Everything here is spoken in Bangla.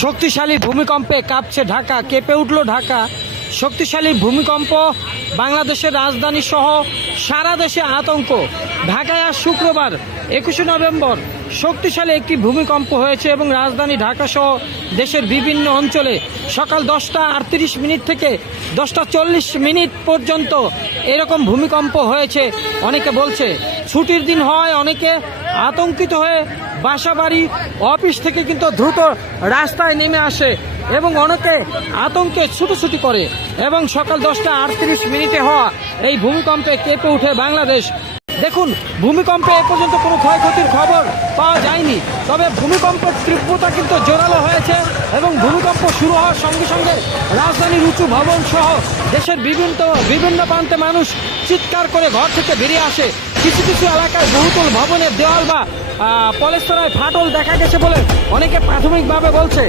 শক্তিশালী ভূমিকম্পে কাঁপছে ঢাকা, কেঁপে উঠল ঢাকা। শক্তিশালী ভূমিকম্প, বাংলাদেশের রাজধানী সহ সারা দেশে আতঙ্ক। ঢাকায় আজ শুক্রবার 21শে নভেম্বর শক্তিশালী একটি ভূমিকম্প হয়েছে এবং রাজধানী ঢাকা সহ দেশের বিভিন্ন অঞ্চলে সকাল 10:38 থেকে 10:40 পর্যন্ত এরকম ভূমিকম্প হয়েছে। অনেকে বলছে ছুটির দিন হয়, অনেকে আতঙ্কিত হয়ে বাসাবাড়ি অফিস থেকে কিন্তু দ্রুত রাস্তায় নেমে আসে এবং অনেকে আতঙ্কে ছুটোছুটি করে এবং সকাল 10:38 হওয়া এই ভূমিকম্পে কেঁপে উঠে বাংলাদেশ। দেখুন, ভূমিকম্পে এ পর্যন্ত কোনো ক্ষয়ক্ষতির খবর পাওয়া যায়নি, তবে ভূমিকম্পের তীব্রতা কিন্তু জোরালো হয়েছে এবং ভূমিকম্প শুরু হওয়ার সঙ্গে সঙ্গে রাজধানীর উঁচু ভবন সহ দেশের বিভিন্ন প্রান্তে মানুষ চিৎকার করে ঘর থেকে বেরিয়ে আসে। কিছু কিছু এলাকায় বহুতল ভবনের দেওয়াল বা পলেস্তরায় ফাটল দেখা গেছে বলে অনেকে প্রাথমিকভাবে বলছে।